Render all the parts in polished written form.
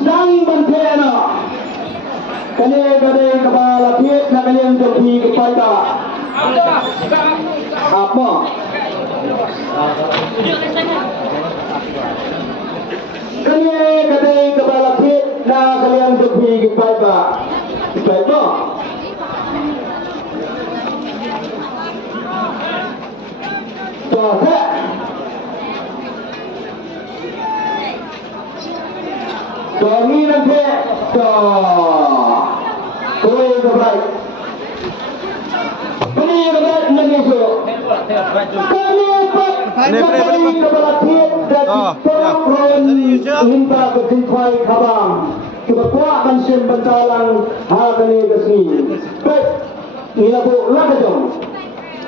sedang bantena. Kali kepala pihak nak kalian pergi kepada apa? Kali kepala pihak nak kalian pergi kepada apa? Tuh. Kami nanti kue keberai. Kami keberai nanti so. Kami kepala tiap dan program minta berjumpai kabang. Kebetulan manusia pencalang hal ini kesini. Baik, ini aku lakukan dong.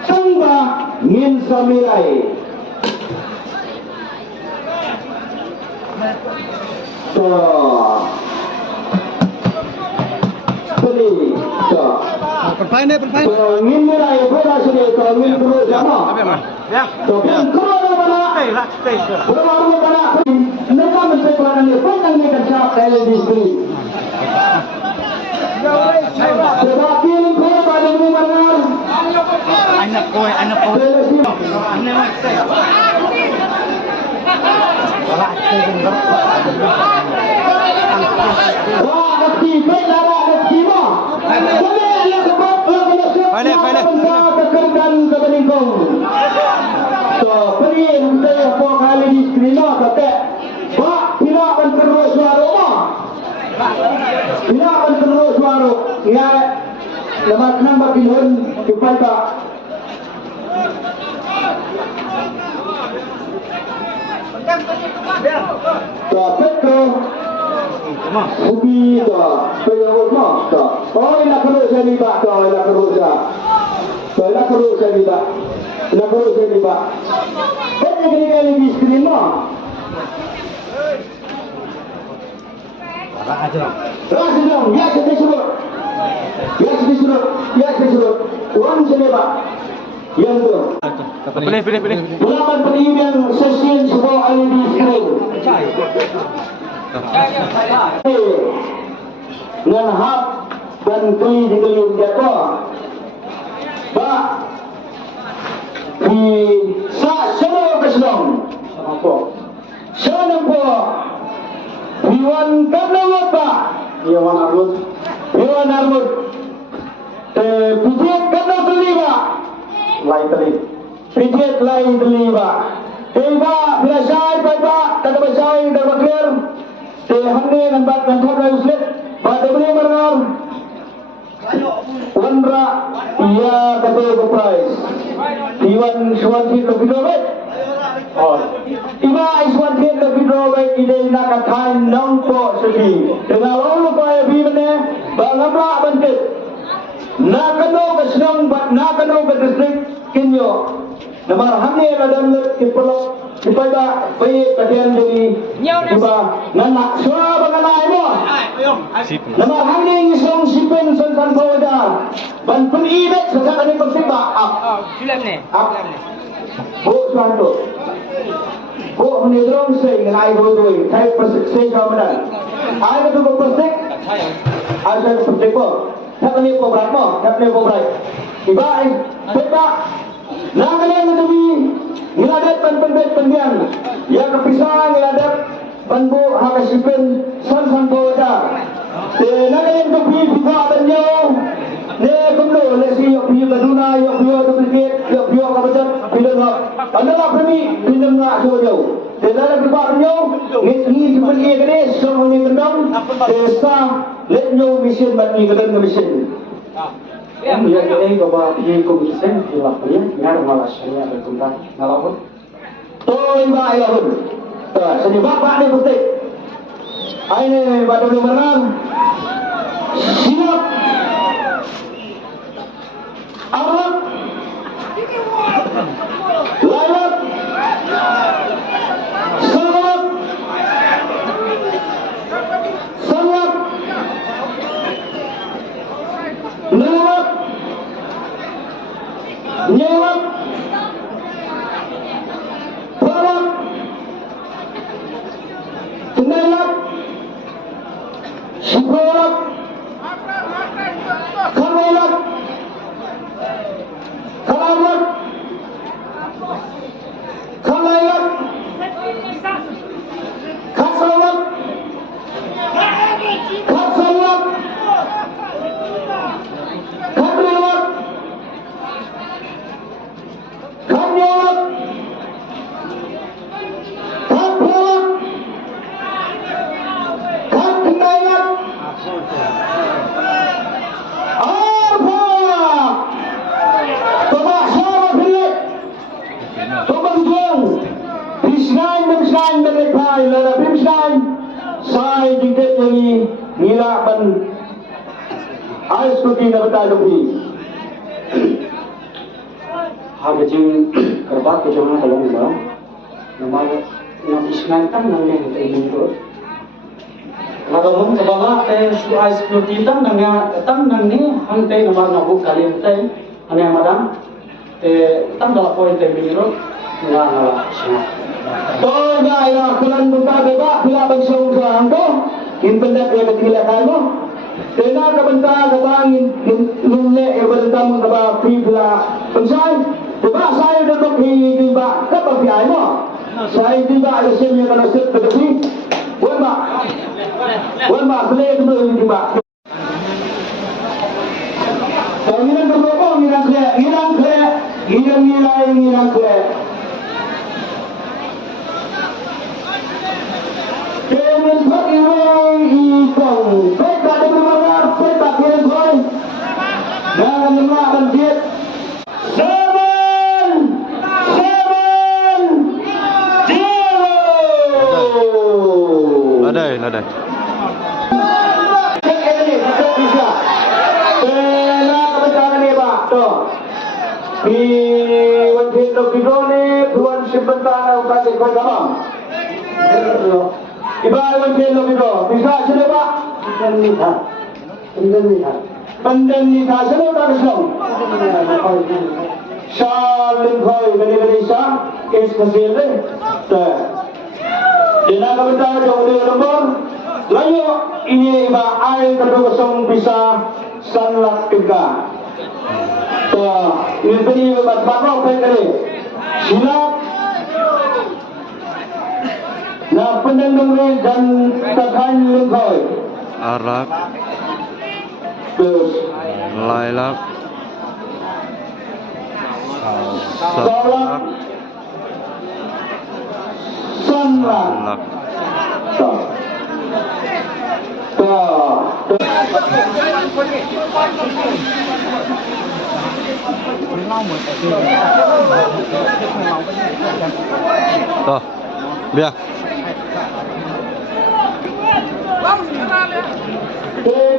Sangka ingin samilai. Beli, perpain. ingin mulai bola sudah ingin terus sama. Ya. Kalau mana? Berapa mana? Mereka mencetakkan dia pun dengan siap televisi. Tetapi kau pada mana? Anak kau. Ubi dah, penyawat mah dah. Oh, nak kerja jadi pak dah, nak kerja. Nak kerja jadi pak, nak kerja jadi pak. Banyak kali di skrin mah. Rasidong, ya sedisuruh. Orang sini pak. Yang tu. Pilih. Melawan pendidikan sosial sebuah ahli di skrin. Dengan hak dan keli jatuh Pak di saat semua kesenang senampo Iwan Karnawa Pak Iwan Armut Pijit Karnawa Teli Pak Pijit lain Teli Pak Pak bila saya Pak kata saya dah bakir Tehane nampak kantor Islam pada beli merang Wandra ia kata berprice Iwan Swanti lebih dovet Iba Swanti lebih dovet ide nak katain nongko sedih dengan lalu kaya bimene bangamla bantet nak kano kesenang nak kano berdistrik kinyo namar hamne radam kipolok Supaya baik kalian jadi coba nanak suara bagaimana itu? Nama hanging isong sipen sansan bawada ban penibet sesaat ini bersiba. Film ni. Bu suatu. Bu menidrong sing ngai bodoi kai persik sing kamadan. Ai betul persik. Ada persik po. Tak ni po berat mo, tak ni po berat. Ibai, betul. Nah kalian lebih ngeladat penbet pendian yang kepisah ngeladat penbu hakasipen san boda nah kalian lebih juga banyo ne kumlo le si yok biyo kaduna yok biyo duplicate yok biyo kabacat film adalah premi film nak jauh dalam kita banyo ni seperti ini semua ni kendang desa let nyo mission bagi kedeng mission Yang ini bahwa di komisi dilapurnya ngar malas saya berkumpul ngalapun. Toy mbak ya pun. Seni bapak ni putih. Ini pada menang. Siap. Arab. Lalat. Selamat. Selamat. Lewat. Nyewat. Barat. Tenelak. Mila ban Aistuti na batalupi. Hagajing kerbat ke jangan tolong ba. Nama yang isnantan nang yang tayo ko. Nagawang kabanga su ais plutitan nang tan nang ni hantay naman na bu kali tay ane madam tan dala ko tay biniro nga nga siya. So na ina kulan duta beba pila bagsong sa angko. Inpendak ya ketila kalmo. Tena kabanta katangin nunne e bantang kaba pila pensai. Diba saya dapat diba kapag biay mo. Saya diba ay siya kana sit kadapi. Wan ba play mo diba. Ngilang ko ngilang kle. Kemen pakai ikong. Peta de bermagar, peta kirim koi. Jangan lima banjir. Ada. Cek ini, cek bisa. Pena kebenaran ni pak. Tuh. Di wajib dokter ni tuan sebentar nak kasih kau kamu. Iba wajib dokter bisa sudah pak. Pendenita sudah tak kesong. Saling kau gani sa kes hasil ni. Tuh. Dina kebenaran jauh dari nombor. Lalu ini iba air kedua kosong bisa sanlat tiga. Ini beri buat bakau kayak ni. Silap. Nah pendendung ni dan tekan lengkoi. Arak. Terus. Lailak. Salak. Sanlat. Salak. Tuh, biar.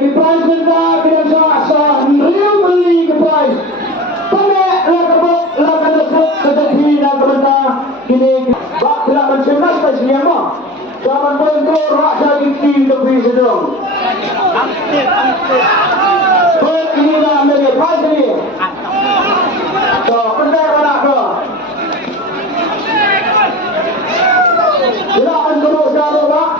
Di price kita sa real beli ke price. Pada lakukan ketepi dan kebenar ini bak tidak mencemas pasnya mah. Jangan bentuk rasa gigi lebih sedang. Ini dah ambil price ni. So, benar tak ke? Silakan terus jawab pak.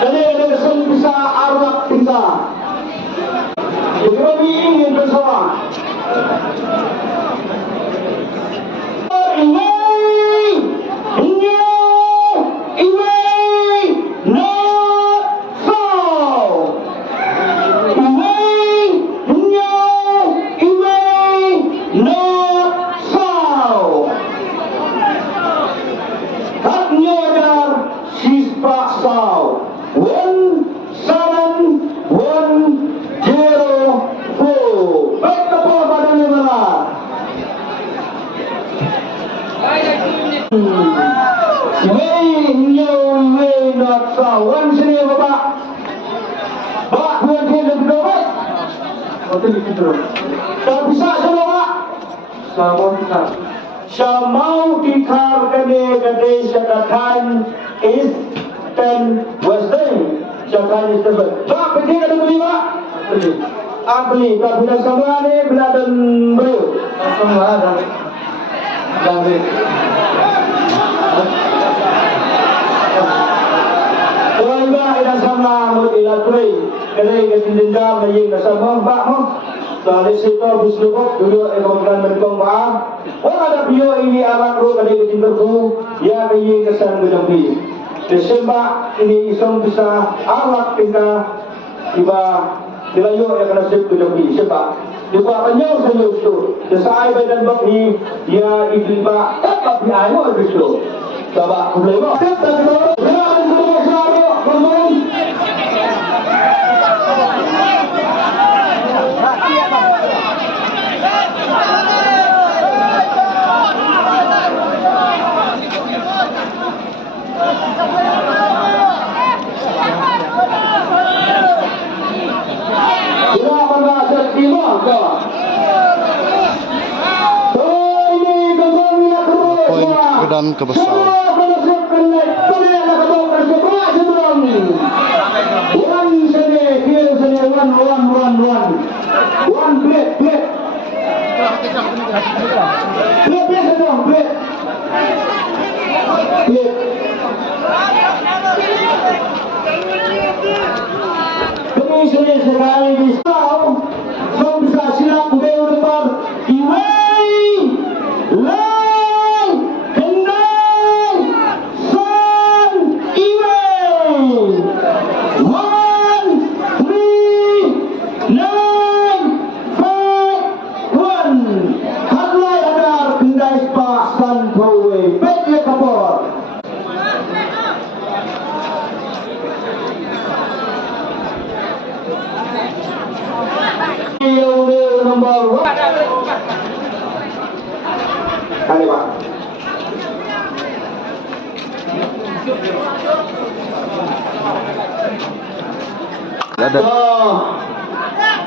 Jadi ada kesan bisa arwah kita. Kami ingin bersama. Tak bisa semua pak. Samau dikar gede sedangkan is dan western sedangkan is tersebut. Pak pergi ke beli pak. Beli. Tak bila sama ni bila dan beli. Sama dan beli. Tuan ida sama mula tui. Kerana ketindak menjadi sama pak mo. Dari situ berselubuk dulu ekonomi berkong maaf. Orang ada bio ini anak ru kadai ketimberku ya kayi kesan berjumpi. Desember ini isong bisa alat kita tiba dilayu ya kena sip berjumpi. Sebab juga penyau senyum tu. Desai badan bagi ya ibu pak tak tapi ayo begitu. Sebab problem. Kekerdan ke Besau.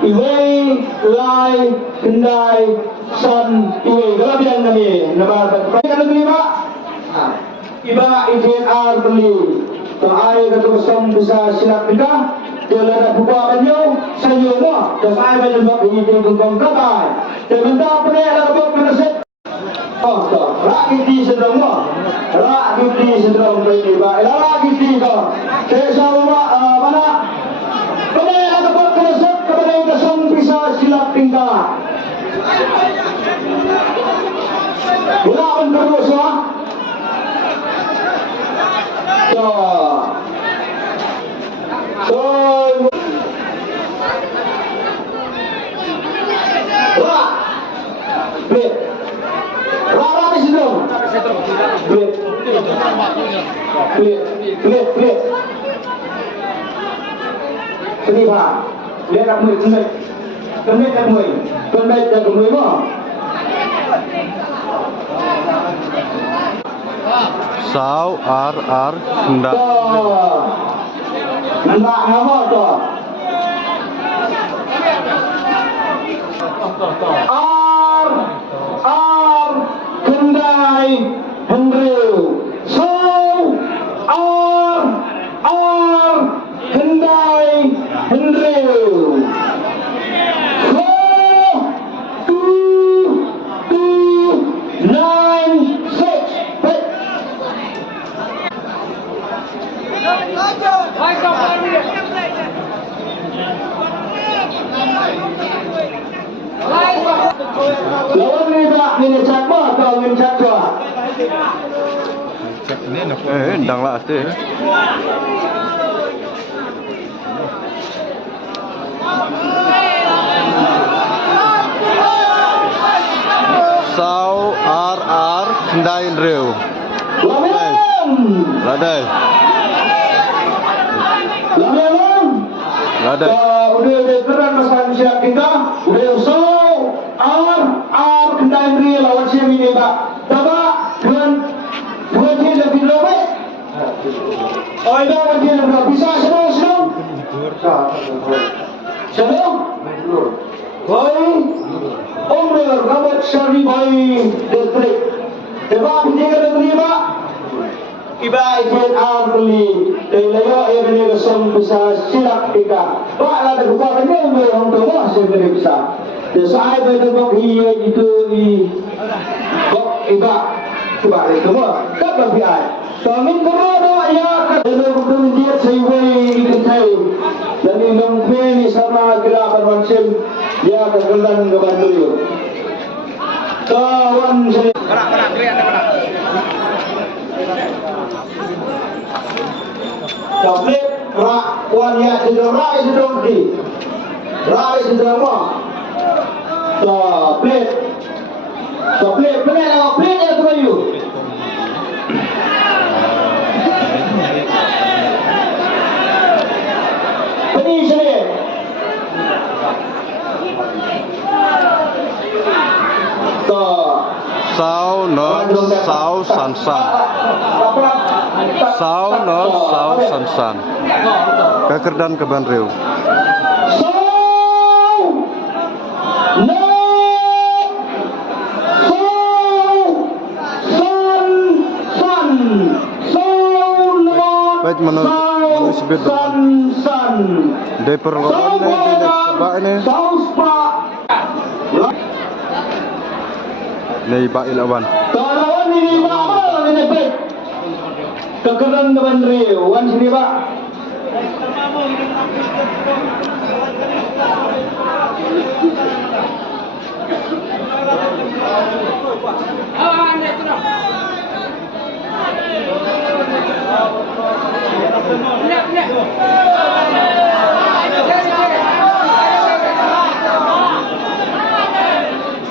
Iway, Lai, Kendai, Son, Iway, kelebihan kami. Nama baik kami Pak. Iba izin beli. Doa ketemu Som bisa silap kita. Dia ada buka beliau, saya mau. Dan saya menjebak ini di gengkong katai. Dan minta apa yang ada buat meneset. Oh, toh, rakyat di sedang mo, rakyat di sedang ini Pak. Rakyat di toh. Saya sama mana? Kemudian ada buat meneset kepada yang Som bisa silap tinggal. Gunakan terus ya. Lihat aku ini, kembali aku ini, kembali aku ini mah. Sau ar hendak. Nampak apa tu? Ar kendai hendreu. Sau ar kendai hendreu. 4, 2, 9, 6. Lawan ni tak ni cak apa kau ni cak apa? Ndang lah tu. Sau ar kendai reu. Ladai. Ladai. Udah veteran masyarakat kita, udah sau ar kendai reu lawan siapa ini Pak? Bapak dua dia lebih lebih. Oh ini apa dia lebih bisa sedang? Sedang? Baik. Umur Rabat Syari Bayi Distrik. Sebab dia lebih Pak. Iba izin beli. Dan layak ia beli kesem bisa silap kita. Pak lah ada buka benda umur orang tua saya beli bisa. Dan saya berdebat ia itu di kok iba. Coba itu mah. Tak berbiaya. Kami kerana ia kena berkerugian sehingga ikut saya. Jadi mungkin sama gerakan macam dia kegelan ke Bandung. Kawan saya. Kerak krian kerak. Tablet rak wan ya sedang rai sedang di. Rai sedang mah. Tablet benar tablet ya tu. Ini sini. Sau non sau sansan. Sau non sau sansan. Kekerdan ke Bandreu. Baik menurut sebut San. de perlawanan ini Nei ba ilawan. Lawan ini apa ini baik. Kekeran teman Rio, wan sini Pak.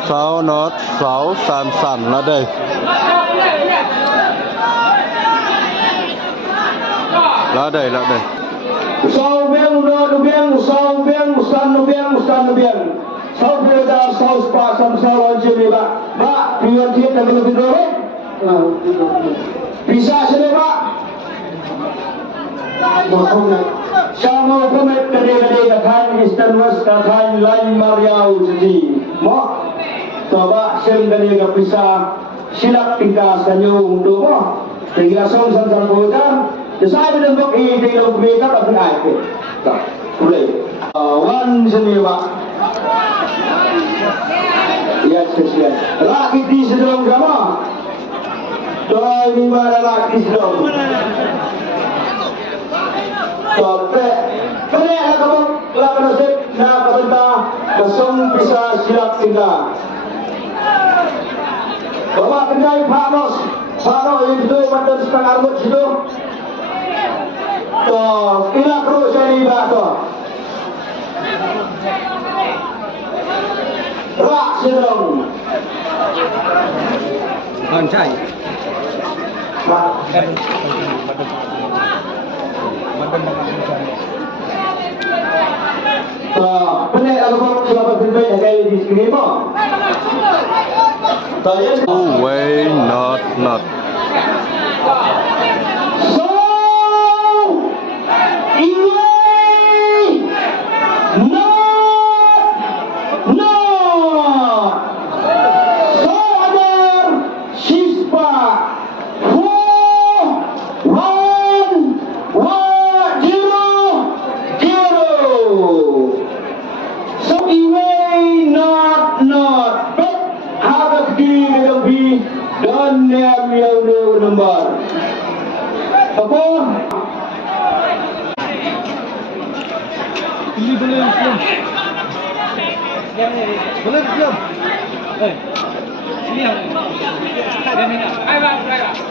Sao nốt, sao san là đây. Là đây. Sao biang no biang, sao biang musan biang. Sao beda sao spa sam sao anjir Pak. Pak, biar dia tak boleh tidur. Bisa sini Pak. Sama komet kede kathan Eastern West kathan lain Mariau jadi. Mo coba sem kede bisa silap tingkas kanyo untuk mo. Tinggal san bodan. Saya menembak ini dalam mereka tapi air. Tak boleh. Wan sini Pak. Ya sekian. Laki di sedang sama. Doa ini mana laki sedang. Sampai kena kamu lakukan nasib nak kata kesong bisa silap tinggal. Bawa kendai Pak Nos itu mantan setengah arbut situ. To ila terus ini Pak to. Rak sedang. Bancai. Benar aku siapa terbaik yang kali di sini mo. Way not. So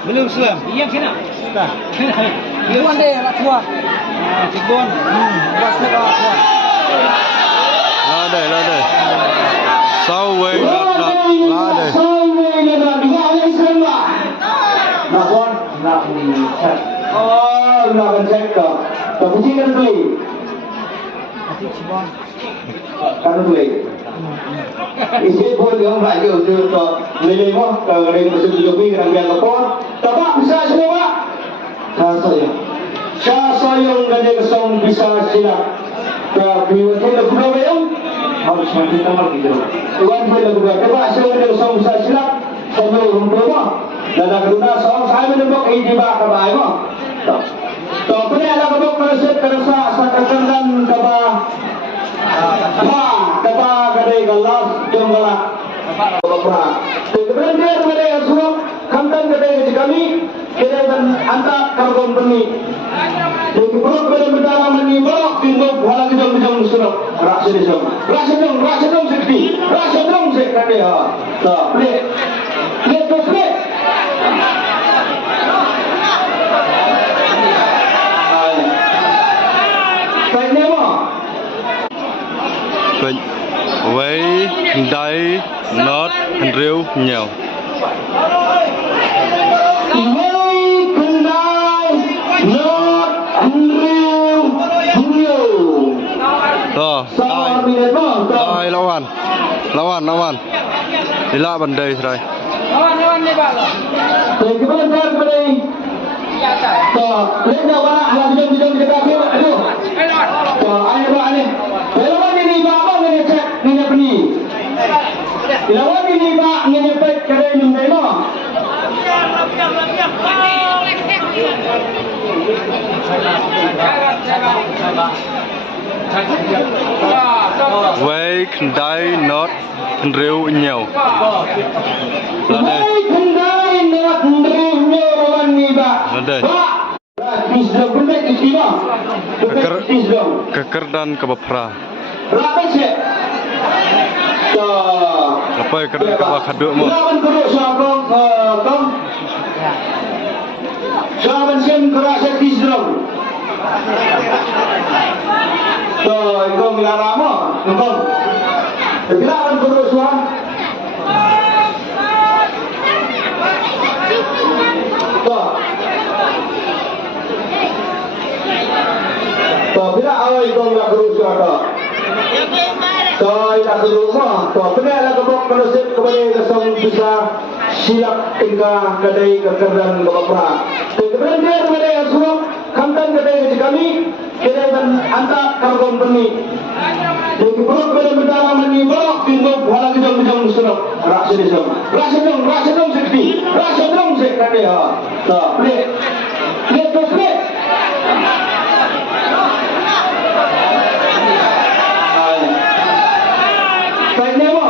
Belum Islam. Iya kena. Bukan deh anak tua. Cikbon. Wasnya anak tua. Là đây. Sao way not. Là đây. Nak cek ke. Tapi kan beli. Kan beli. Isi pun yang lagi untuk beli mo. Kalau ada musim lebih dengan lepon. Tapi bisa semua. Saya yang gede kesong bisa silap. Tapi kita berdua yang harus mati tamat gitu. Tuan kita berdua. Tapi saya gede kesong bisa silap. Saya yang berdua. Dan kerana saya menembak ijibah kebaik mo. Tapi ada kedok resep kerasa sakakan kaba. Kaba kadai galas jonggalak. Kemudian dia kemudian semua kantan kadai kami kita dan antar karbon beni. Jadi perut berdalam ini bolak timbul wala gedong surat rasa dong sekali ha. Tak play terus play. Bình với đáy nót rêu nhiều. Rồi lawan. Ila bandai serai. Lawan ni Pak. Lên đâu bạn ạ, làm jom kita kira. Aduh. Ayo Pak ni. Lawan ini Pak, ngene cek, ngene beni. Lawan ini Pak, ngene pek kare nyum demo. Vậy đây nó rêu nhiều. Là đây. Là đây. Keker dan kebapra. Apa yang kena kebak haduk mu? Jangan sen kerasa kisrom. Tuh, kau bilang lama, kau. Kenapa terus tuan? Tuh. Tuh, bila awal kau bilang terus tuan. Tuh, kita ke rumah. Tuh, kenapa kau konsen kepada kesam bisa silap tingkah kedai kekerjaan kebapra. Kemudian dia kepada yang suruh kantan kedai kami kedai dan antar karbon perni. Jadi perut kepada berdara menibak tinggal wala gedong suruh rasa dong sekali ya. Tak play tu play. Baik ni apa?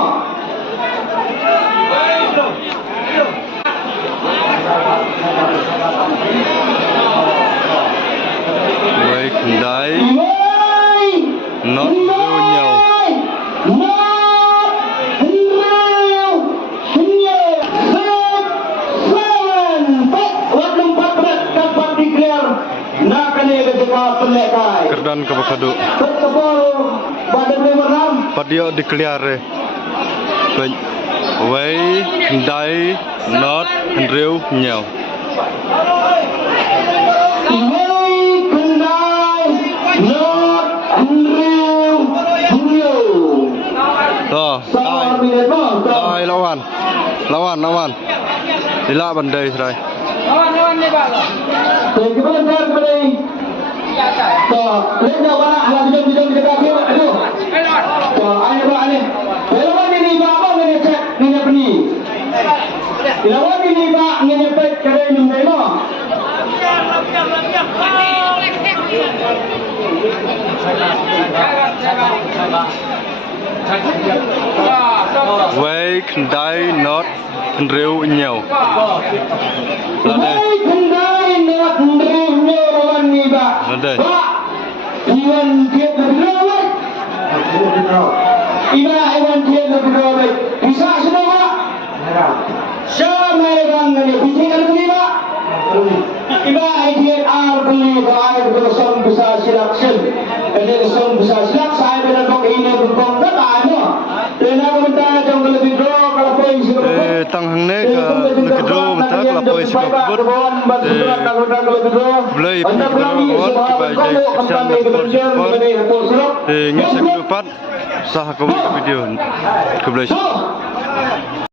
Vậy đây nó rêu nhiều. Kerdan kebak haduk. Padio declare. Vậy đây nó rêu nhiều. Tuh, tai lawan. Dila bandai serai. Lawan ni Pak. Tuh, lihat mana alat jom kita kira. Aduh. Tuh, ayo Pak ni. Lawan ini apa ni cek ni ni. Lawan ini Pak ni pek kedai ni demo. Vậy đây nó rêu nhiều. Là đây. Là đây. Iwan dia lebih Iwan dia lebih bisa sudah Pak. Siapa yang ini bicara begini Pak? Iba dia beli air bersong besar silap sen. Ini bersong besar silap saya benar kok ini berbong tak ada. Dan aku minta jangan lebih draw kalau poin sih. Tang hang ne ka negro mata kalau poin sih kabut. Belai pegawai ki baik kesan ngisi kedupat sah ke video ke belai.